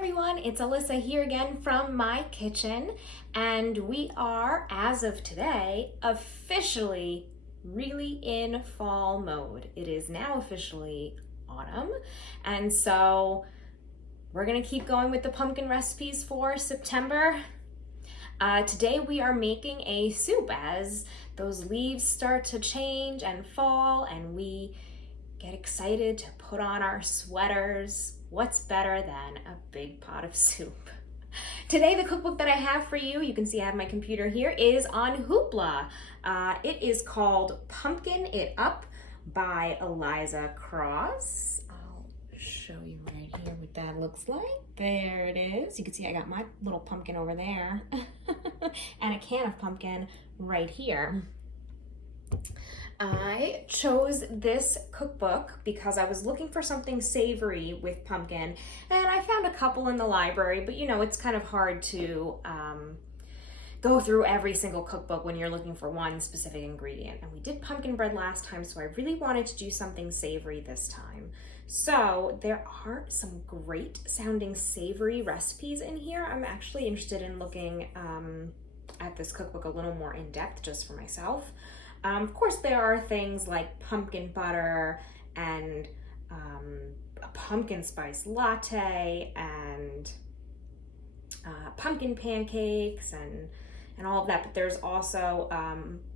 everyone, it's Alyssa here again from my kitchen, and we are, as of today, officially really in fall mode. It is now officially autumn, and so we're gonna keep going with the pumpkin recipes for September. Today we are making a soup as those leaves start to change and fall and we get excited to put on our sweaters. What's better than a big pot of soup? Today, the cookbook that I have for you, you can see I have my computer here, is on Hoopla. It is called Pumpkin It Up by Eliza Cross. I'll show you right here what that looks like. There it is. You can see I got my little pumpkin over there and a can of pumpkin right here. I chose this cookbook because I was looking for something savory with pumpkin, and I found a couple in the library, but you know, it's kind of hard to go through every single cookbook when you're looking for one specific ingredient. And we did pumpkin bread last time, so I really wanted to do something savory this time. So there are some great sounding savory recipes in here. I'm actually interested in looking at this cookbook a little more in depth just for myself. Of course, there are things like pumpkin butter and a pumpkin spice latte and pumpkin pancakes and all of that. But there's also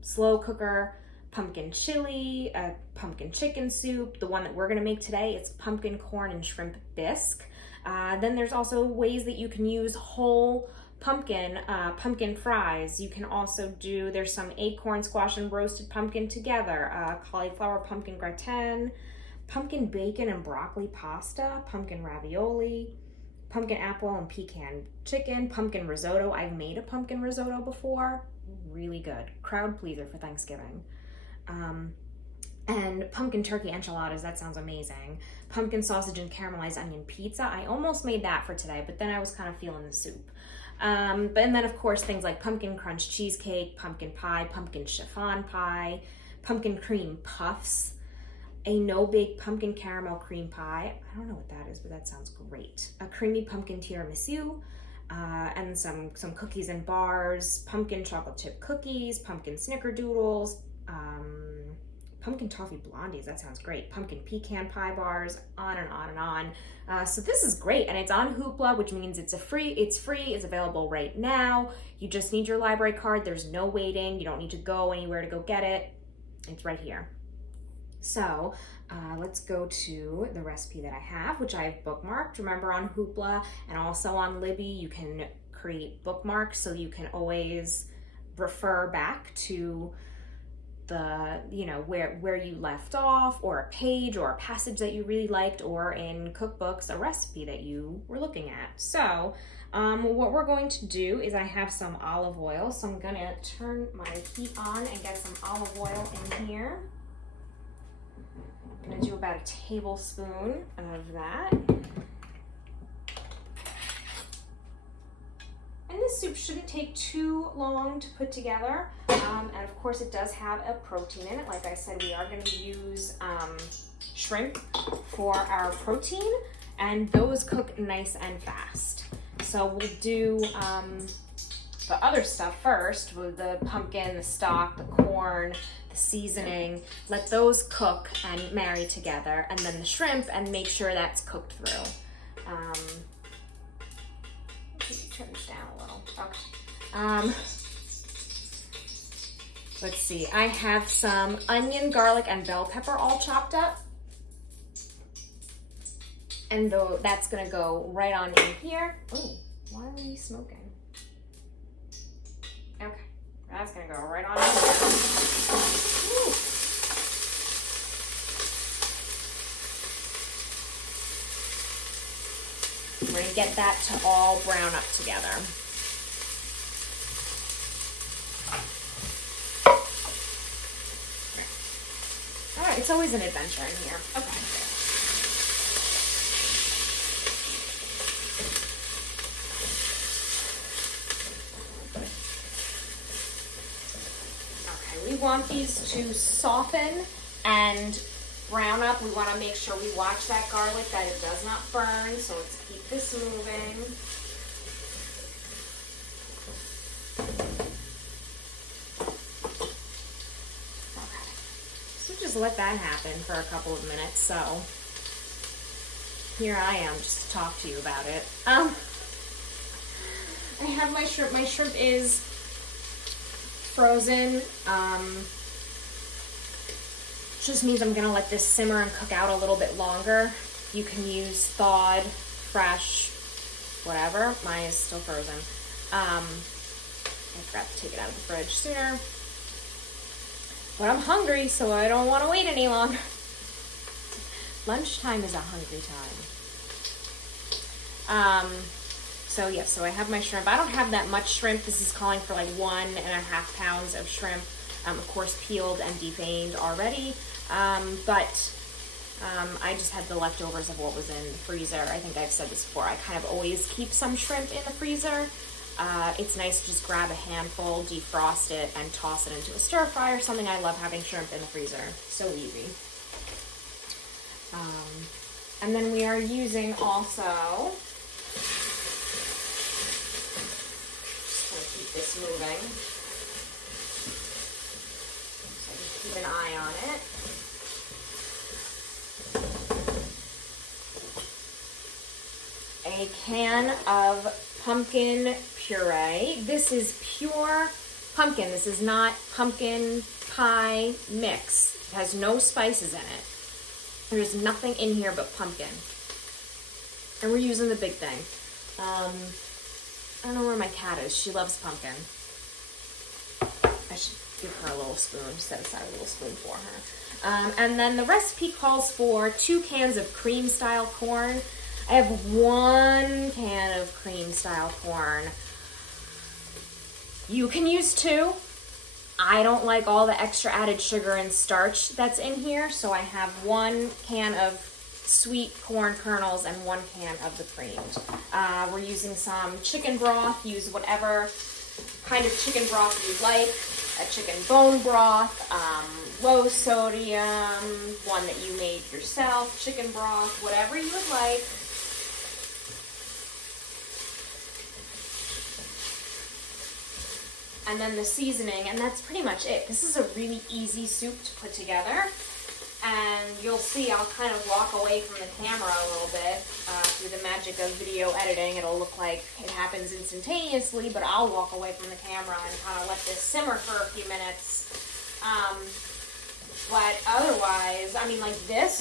slow cooker pumpkin chili, pumpkin chicken soup. The one that we're gonna make today, it's pumpkin corn and shrimp bisque. Then there's also ways that you can use whole pumpkin fries. You can also do, there's some acorn, squash, and roasted pumpkin together, cauliflower pumpkin gratin, pumpkin bacon and broccoli pasta, pumpkin ravioli, pumpkin apple and pecan chicken, pumpkin risotto. I've made a pumpkin risotto before, really good. Crowd pleaser for Thanksgiving. And pumpkin turkey enchiladas, that sounds amazing. Pumpkin sausage and caramelized onion pizza. I almost made that for today, but then I was kind of feeling the soup. And then of course things like pumpkin crunch cheesecake, pumpkin pie, pumpkin chiffon pie, pumpkin cream puffs, a no-bake pumpkin caramel cream pie. I don't know what that is, but that sounds great. A creamy pumpkin tiramisu, and some cookies and bars, pumpkin chocolate chip cookies, pumpkin snickerdoodles, pumpkin toffee blondies, that sounds great. Pumpkin pecan pie bars, on and on and on. So this is great, and it's on Hoopla, which means it's free, it's available right now. You just need your library card, there's no waiting, you don't need to go anywhere to go get it. It's right here. So let's go to the recipe that I have, which I have bookmarked. Remember, on Hoopla and also on Libby, you can create bookmarks so you can always refer back to the, you know, where you left off, or a page or a passage that you really liked, or in cookbooks a recipe that you were looking at. So what we're going to do is I have some olive oil, so I'm gonna turn my heat on and get some olive oil in here. I'm gonna do about a tablespoon of that. And this soup shouldn't take too long to put together. And of course it does have a protein in it. Like I said, we are going to use shrimp for our protein, and those cook nice and fast. So we'll do the other stuff first, with the pumpkin, the stock, the corn, the seasoning. Let those cook and marry together, and then the shrimp, and make sure that's cooked through. Turn this down a little. Okay. Let's see. I have some onion, garlic, and bell pepper all chopped up. And that's gonna go right on in here. Oh, why are we smoking? Okay, that's gonna go right on in here. Ooh. We're gonna get that to all brown up together. All right, it's always an adventure in here. Okay. Okay, we want these to soften and brown up. We want to make sure we watch that garlic, that it does not burn, so let's keep keep this moving. Okay. So just let that happen for a couple of minutes. So here I am just to talk to you about it. I have my shrimp. My shrimp is frozen. Just means I'm gonna let this simmer and cook out a little bit longer. You can use thawed, fresh, whatever. Mine is still frozen. I forgot to take it out of the fridge sooner. But I'm hungry, so I don't want to wait any longer. Lunchtime is a hungry time. So yes, so I have my shrimp. I don't have that much shrimp. This is calling for like 1.5 pounds of shrimp. Of course, peeled and deveined already. But I just had the leftovers of what was in the freezer. I think I've said this before. I kind of always keep some shrimp in the freezer. It's nice to just grab a handful, defrost it, and toss it into a stir fry or something. I love having shrimp in the freezer. So easy. And then we are using also, just going to keep this moving. So just keep an eye on it. A can of pumpkin puree. This is pure pumpkin. This is not pumpkin pie mix. It has no spices in it. There's nothing in here but pumpkin. And we're using the big thing. I don't know where my cat is. She loves pumpkin. I should give her a little spoon. Set aside a little spoon for her. And then the recipe calls for 2 cans of cream style corn. I have 1 can of cream style corn. You can use 2. I don't like all the extra added sugar and starch that's in here, so I have 1 can of sweet corn kernels and 1 can of the creamed. We're using some chicken broth. Use whatever kind of chicken broth you like. A chicken bone broth, low sodium, one that you made yourself, chicken broth, whatever you would like. And then the seasoning, and that's pretty much it. This is a really easy soup to put together. And you'll see I'll kind of walk away from the camera a little bit. Through the magic of video editing, it'll look like it happens instantaneously, but I'll walk away from the camera and kind of let this simmer for a few minutes. But otherwise, I mean, like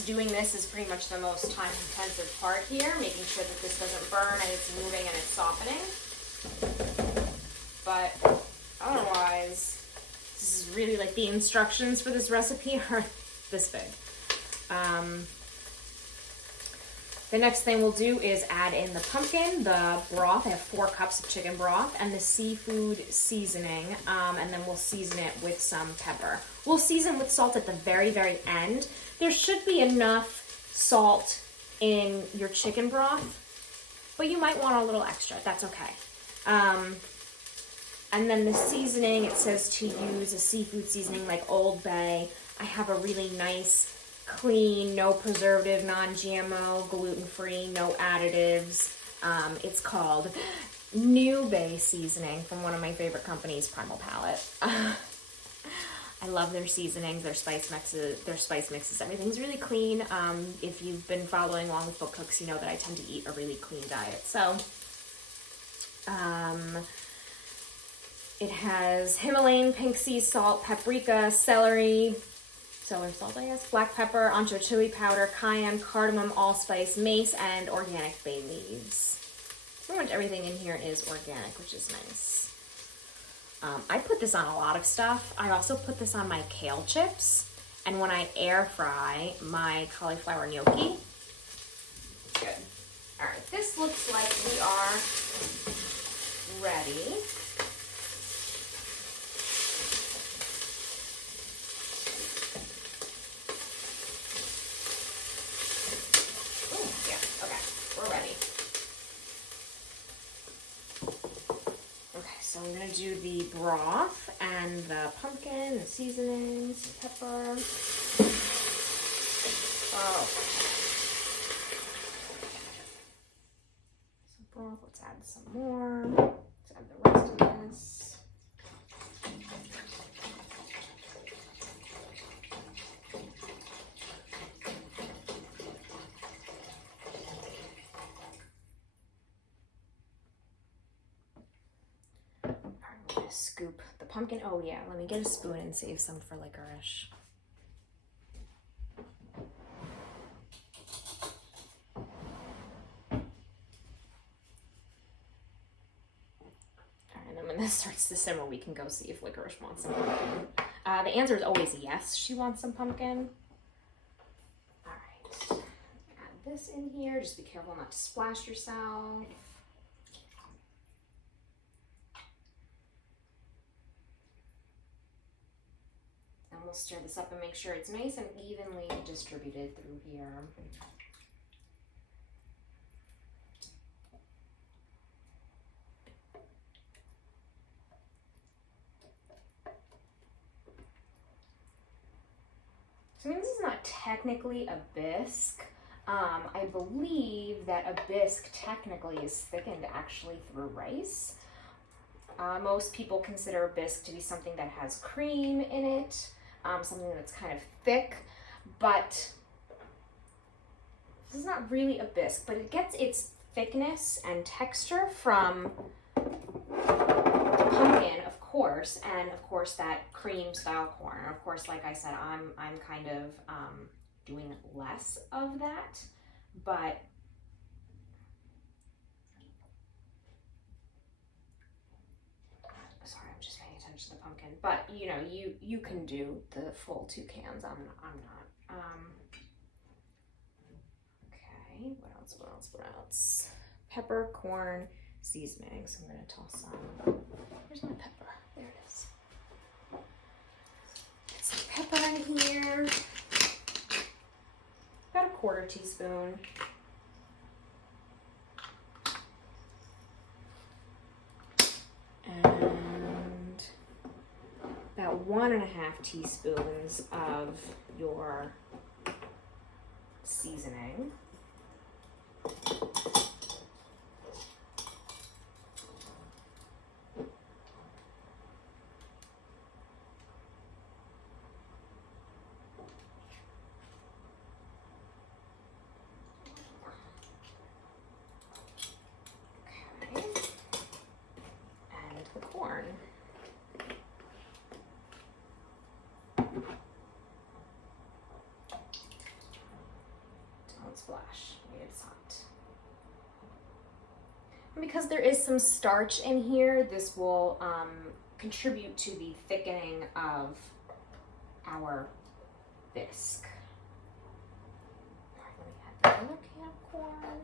doing this is pretty much the most time-intensive part here, making sure that this doesn't burn and it's moving and it's softening. But otherwise, this is really like the instructions for this recipe are this big. The next thing we'll do is add in the pumpkin, the broth. I have 4 cups of chicken broth, and the seafood seasoning, and then we'll season it with some pepper. We'll season with salt at the very, very end. There should be enough salt in your chicken broth, but you might want a little extra. That's okay. And then the seasoning, it says to use a seafood seasoning like Old Bay. I have a really nice, clean, no preservative, non-GMO, gluten-free, no additives. It's called New Bay Seasoning from one of my favorite companies, Primal Palette. I love their seasonings, their spice mixes. Everything's really clean. If you've been following along with Book Cooks, you know that I tend to eat a really clean diet. So, it has Himalayan pink sea salt, paprika, celery salt, I guess, black pepper, ancho chili powder, cayenne, cardamom, allspice, mace, and organic bay leaves. Pretty much everything in here is organic, which is nice. I put this on a lot of stuff. I also put this on my kale chips, and when I air fry my cauliflower gnocchi. Good. All right, this looks like we are ready. So I'm going to do the broth and the pumpkin, the seasonings, the pepper. Oh. off. Let's add some more. Let's add the rest of this. I'm gonna scoop the pumpkin. Oh yeah, let me get a spoon and save some for licorice. When this starts to simmer, we can go see if licorice wants some pumpkin. The answer is always yes, she wants some pumpkin. All right, add this in here. Just be careful not to splash yourself. And we'll stir this up and make sure it's nice and evenly distributed through here. So I mean, this is not technically a bisque. I believe that a bisque technically is thickened actually through rice. Most people consider a bisque to be something that has cream in it, something that's kind of thick, but this is not really a bisque, but it gets its thickness and texture from the pumpkin, of course, and of course that cream style corn. And of course, like I said, I'm kind of doing less of that, but sorry, I'm just paying attention to the pumpkin. But you know, you can do the full 2 cans. I'm not. Okay, what else? Pepper, corn, seasoning. So I'm gonna toss some. Where's my pepper? There it is. Get some pepper in here. About a 1/4 teaspoon. And about 1.5 teaspoons of your seasoning. Splash. It's hot. And because there is some starch in here, this will contribute to the thickening of our bisque. All right, let me add the other can of corn.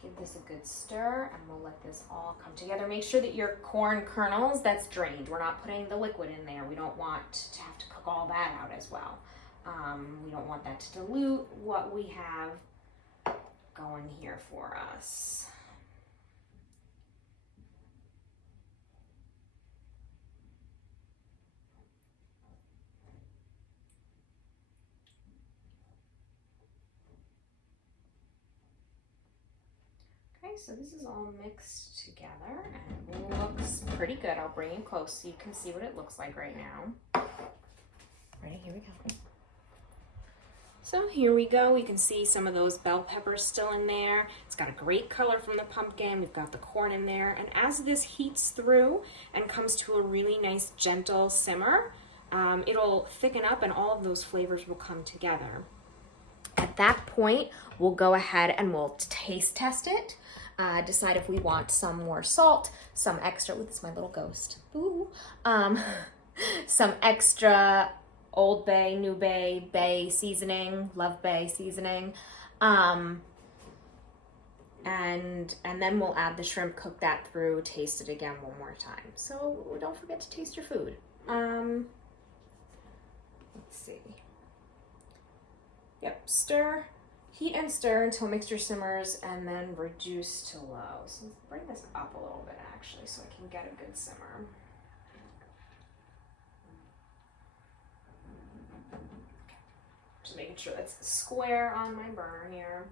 Give this a good stir, and we'll let this all come together. Make sure that your corn kernels, that's drained. We're not putting the liquid in there. We don't want to have to cook all that out as well. We don't want that to dilute what we have going here for us. Okay, so this is all mixed together and looks pretty good. I'll bring you close so you can see what it looks like right now. Ready? Here we go. So here we go. We can see some of those bell peppers still in there. It's got a great color from the pumpkin. We've got the corn in there. And as this heats through and comes to a really nice gentle simmer, it'll thicken up and all of those flavors will come together. At that point, we'll go ahead and we'll taste test it. Decide if we want some more salt, some extra, ooh, this is my little ghost. Ooh. Some extra Old Bay, New Bay, Bay seasoning, Love Bay seasoning. And then we'll add the shrimp, cook that through, taste it again one more time. So don't forget to taste your food. Let's see. Yep, stir, heat and stir until mixture simmers and then reduce to low. So let's bring this up a little bit actually so I can get a good simmer. Just making sure that's square on my burner here.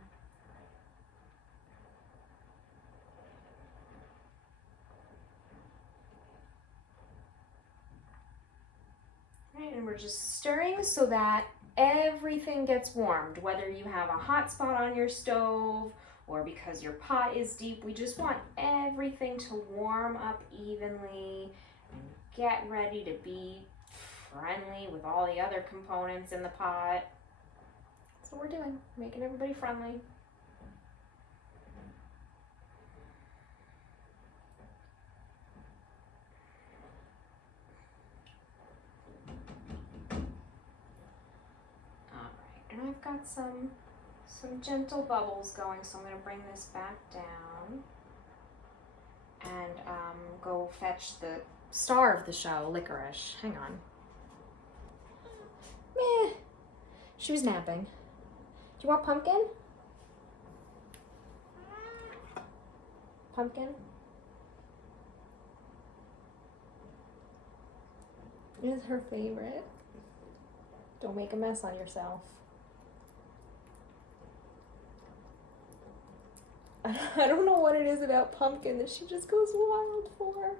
we're just stirring so that everything gets warmed, whether you have a hot spot on your stove or because your pot is deep. We just want everything to warm up evenly and get ready to be friendly with all the other components in the pot. That's what we're doing, making everybody friendly. And I've got some gentle bubbles going, so I'm going to bring this back down and go fetch the star of the show, Licorice. Hang on. Meh. She was napping. Do you want Pumpkin? Pumpkin? Is her favorite. Don't make a mess on yourself. I don't know what it is about Pumpkin that she just goes wild for. All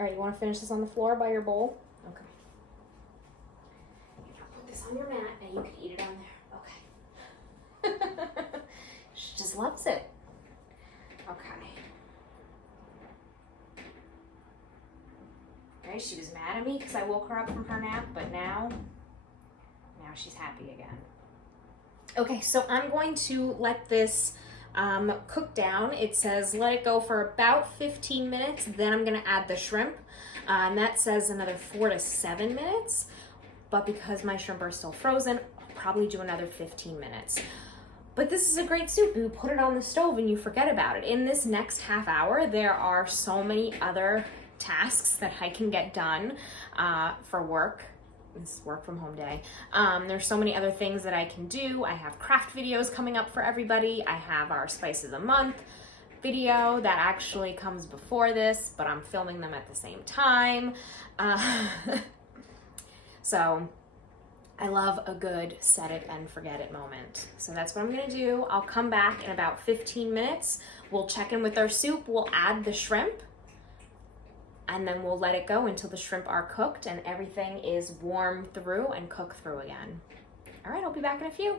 right, you want to finish this on the floor by your bowl? Okay. You put this on your mat and you can eat it on there. Okay. She just loves it. Okay. Okay, she was mad at me because I woke her up from her nap, but now she's happy again. Okay, so I'm going to let this cook down. It says let it go for about 15 minutes, then I'm gonna add the shrimp. And that says another 4 to 7 minutes, but because my shrimp are still frozen, I'll probably do another 15 minutes. But this is a great soup. You put it on the stove and you forget about it. In this next half hour, there are so many other tasks that I can get done for work. This work from home day. There's so many other things that I can do. I have craft videos coming up for everybody. I have our Spice of the Month video that actually comes before this, but I'm filming them at the same time. So I love a good set it and forget it moment. So that's what I'm gonna do. I'll come back in about 15 minutes. We'll check in with our soup. We'll add the shrimp, and then we'll let it go until the shrimp are cooked and everything is warm through and cooked through again. All right, I'll be back in a few.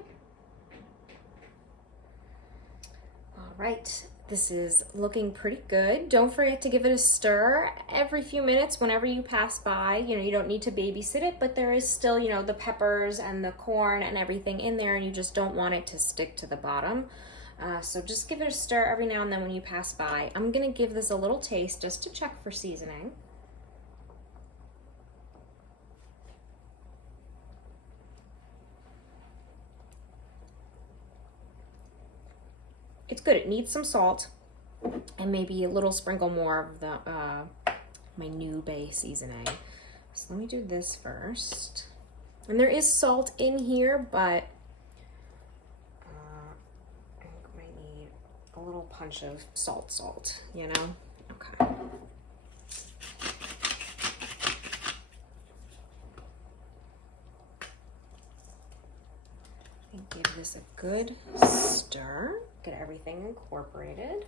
All right, this is looking pretty good. Don't forget to give it a stir every few minutes whenever you pass by. You know, you don't need to babysit it, but there is still, you know, the peppers and the corn and everything in there, and you just don't want it to stick to the bottom. So just give it a stir every now and then when you pass by. I'm gonna give this a little taste just to check for seasoning. It's good. It needs some salt and maybe a little sprinkle more of the my new bay seasoning. So let me do this first. And there is salt in here, but a little punch of salt, you know? Okay. And give this a good stir. Get everything incorporated.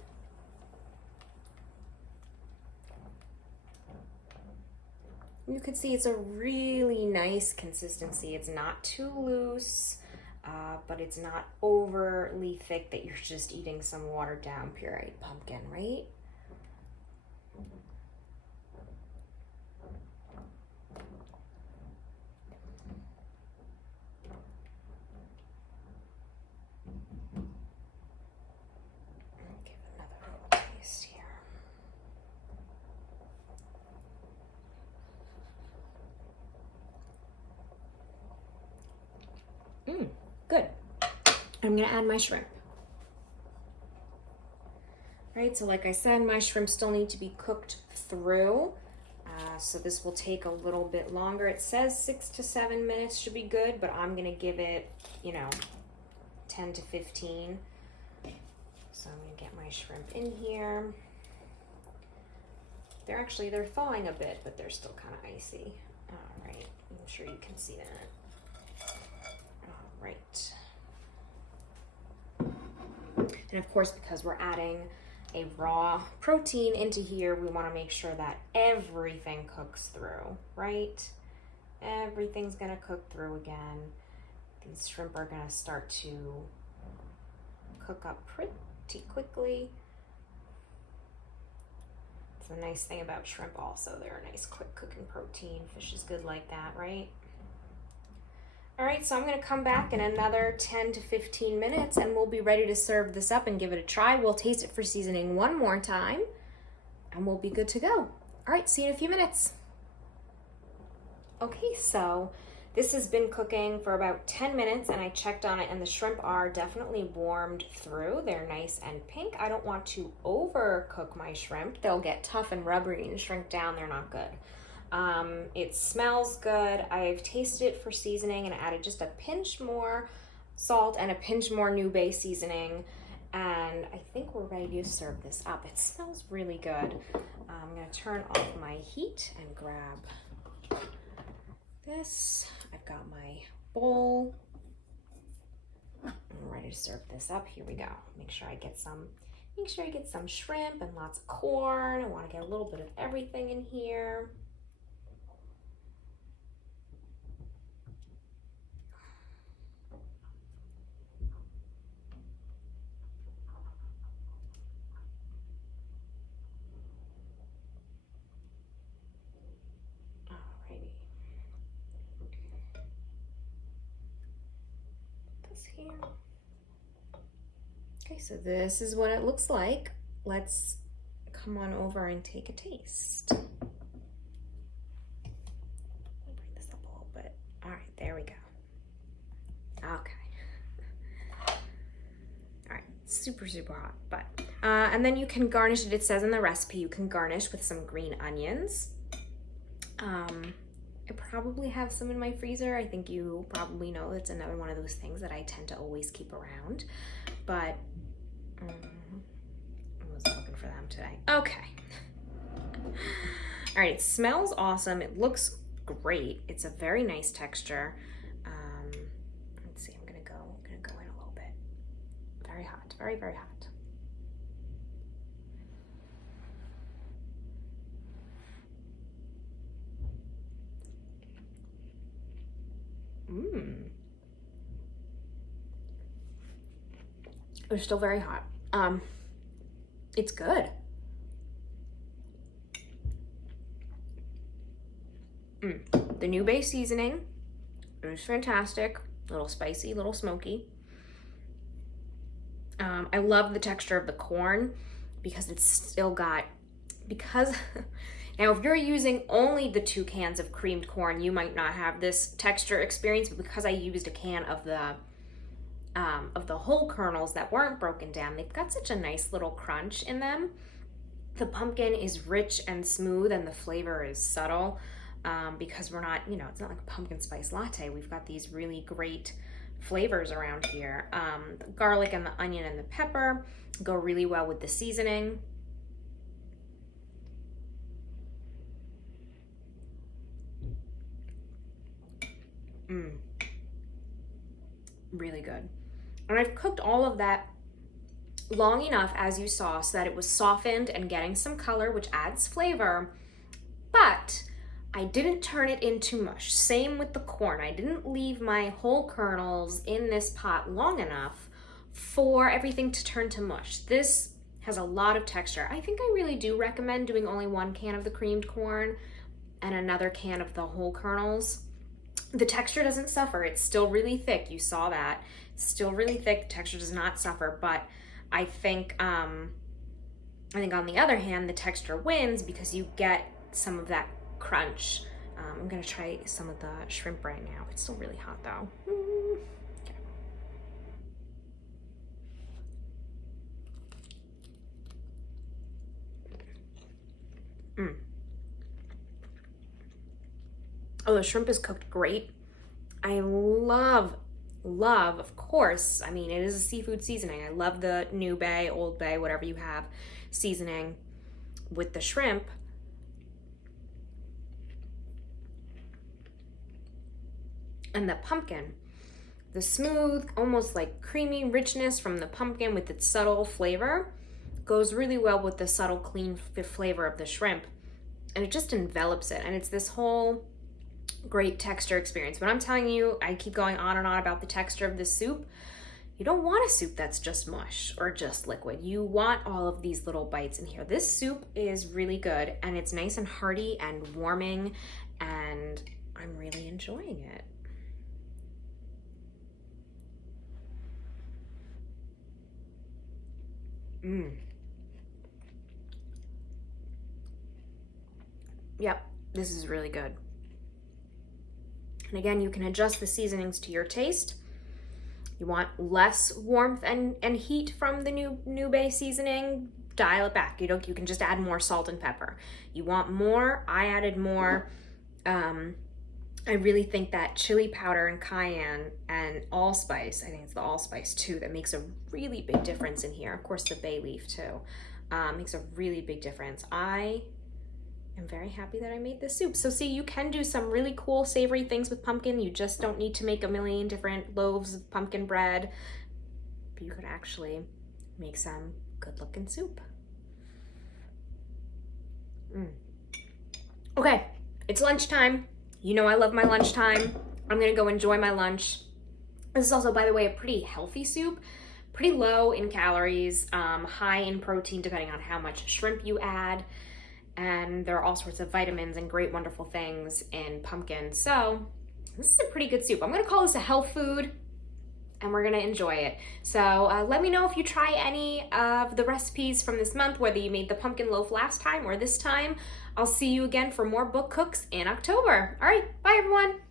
You can see it's a really nice consistency. It's not too loose. But it's not overly thick that you're just eating some watered down pureed pumpkin, right? Give it another little taste here. Good. I'm gonna add my shrimp. Right, so like I said, my shrimp still need to be cooked through. So this will take a little bit longer. It says 6 to 7 minutes should be good, but I'm gonna give it, you know, 10 to 15. So I'm gonna get my shrimp in here. They're thawing a bit, but they're still kind of icy. All right, I'm sure you can see that. All right. And of course, because we're adding a raw protein into here, we want to make sure that everything cooks through, right? Everything's going to cook through again. These shrimp are going to start to cook up pretty quickly. It's a nice thing about shrimp also. They're a nice quick cooking protein. Fish is good like that, right? All right, so I'm gonna come back in another 10 to 15 minutes and we'll be ready to serve this up and give it a try. We'll taste it for seasoning one more time and we'll be good to go. All right, see you in a few minutes. Okay, so this has been cooking for about 10 minutes and I checked on it and the shrimp are definitely warmed through. They're nice and pink. I don't want to overcook my shrimp. They'll get tough and rubbery and shrink down. They're not good. It smells good. I've tasted it for seasoning and added just a pinch more salt and a pinch more New Bay seasoning. And I think we're ready to serve this up. It smells really good. I'm gonna turn off my heat and grab this. I've got my bowl. I'm ready to serve this up. Here we go. Make sure I get some shrimp and lots of corn. I want to get a little bit of everything in here. Here. Okay, so this is what it looks like. Let's come on over and take a taste. Let me bring this up a little bit. All right, there we go. Okay. All right, super, super hot, but, and then you can garnish it. It says in the recipe, you can garnish with some green onions. I probably have some in my freezer. I think you probably know it's another one of those things that I tend to always keep around, but I wasn't looking for them today. Okay. All right, it smells awesome. It looks great. It's a very nice texture. Let's see, I'm gonna go in a little bit. Very hot, very, very hot. It's still very hot. It's good. The New Bay seasoning is fantastic. A little spicy, a little smoky. I love the texture of the corn because it's still got, now if you're using only the 2 cans of creamed corn, you might not have this texture experience, but because I used a can of the whole kernels that weren't broken down, they've got such a nice little crunch in them. The pumpkin is rich and smooth and the flavor is subtle because we're not, it's not like a pumpkin spice latte. We've got these really great flavors around here. The garlic and the onion and the pepper go really well with the seasoning. Really good. And I've cooked all of that long enough, as you saw, so that it was softened and getting some color, which adds flavor, but I didn't turn it into mush. Same with the corn. I didn't leave my whole kernels in this pot long enough for everything to turn to mush. This has a lot of texture. I think I really do recommend doing only 1 can of the creamed corn and another can of the whole kernels. The texture doesn't suffer. It's still really thick. You saw that. Still really thick. The texture does not suffer, but I think on the other hand, the texture wins because you get some of that crunch. I'm gonna try some of the shrimp right now. It's still really hot though. Okay. Oh, the shrimp is cooked great. I love, of course, I mean, it is a seafood seasoning. I love the New Bay, Old Bay, whatever you have, seasoning with the shrimp. And the pumpkin, the smooth, almost like creamy richness from the pumpkin with its subtle flavor goes really well with the subtle, clean flavor of the shrimp. And it just envelops it. And it's this whole great texture experience. But I'm telling you, I keep going on and on about the texture of this soup. You don't want a soup that's just mush or just liquid. You want all of these little bites in here. This soup is really good, and it's nice and hearty and warming, and I'm really enjoying it. Yep, this is really good. And again, you can adjust the seasonings to your taste. You want less warmth and heat from the new bay seasoning, dial it back. You can just add more salt and pepper. You want more, I added more. I really think that chili powder and cayenne and allspice, I think it's the allspice too, that makes a really big difference in here. Of course, the bay leaf too, makes a really big difference. I am very happy that I made this soup. So see, you can do some really cool savory things with pumpkin. You just don't need to make a million different loaves of pumpkin bread. But you could actually make some good looking soup. Okay, it's lunchtime. You know I love my lunchtime. I'm gonna go enjoy my lunch. This is also, by the way, a pretty healthy soup. Pretty low in calories, high in protein depending on how much shrimp you add. And there are all sorts of vitamins and great, wonderful things in pumpkin. So this is a pretty good soup. I'm gonna call this a health food, and we're gonna enjoy it. So let me know if you try any of the recipes from this month, whether you made the pumpkin loaf last time or this time. I'll see you again for more book cooks in October. All right, bye everyone.